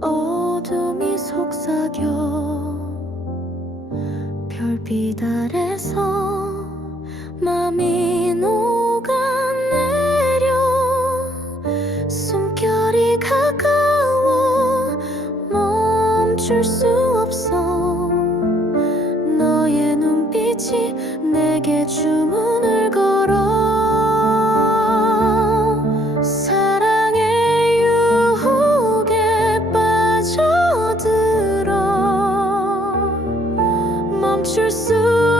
어둠이 속삭여 별빛 아래서 맘이 녹아내려 숨결이 가까워 멈출 수 없어 너의 눈빛이 내게 주 future soon.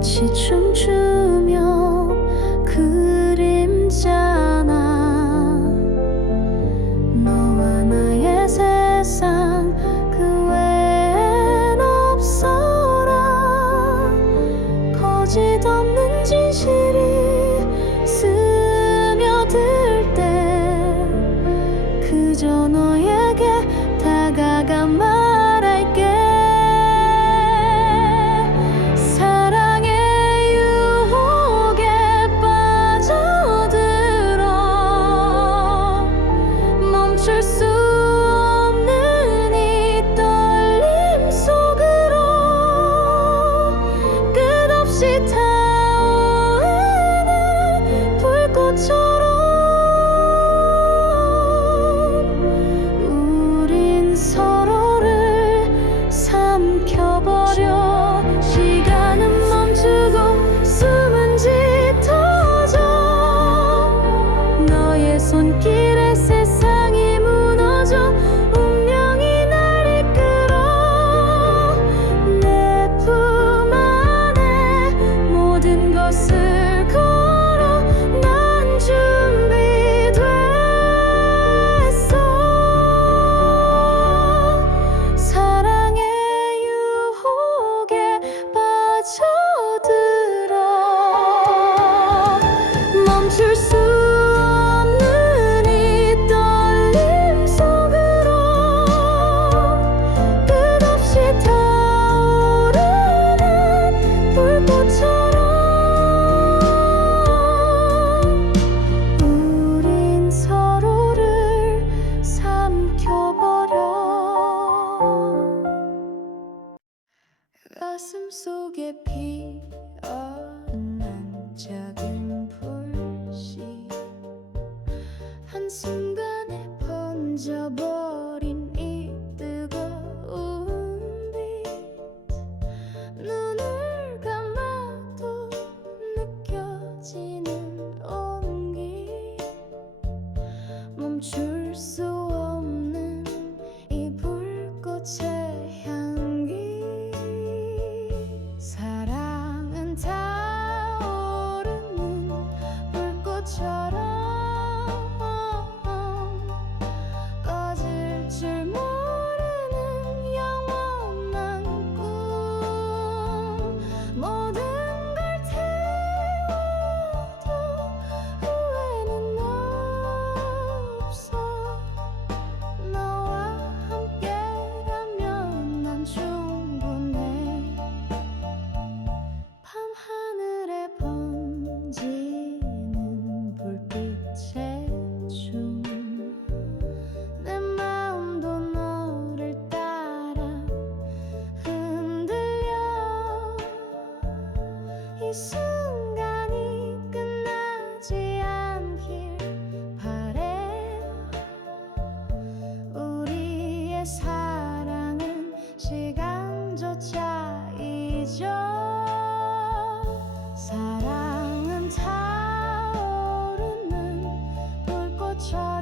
빛이 춤추며 그림자 순간에 번져버 try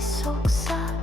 soksa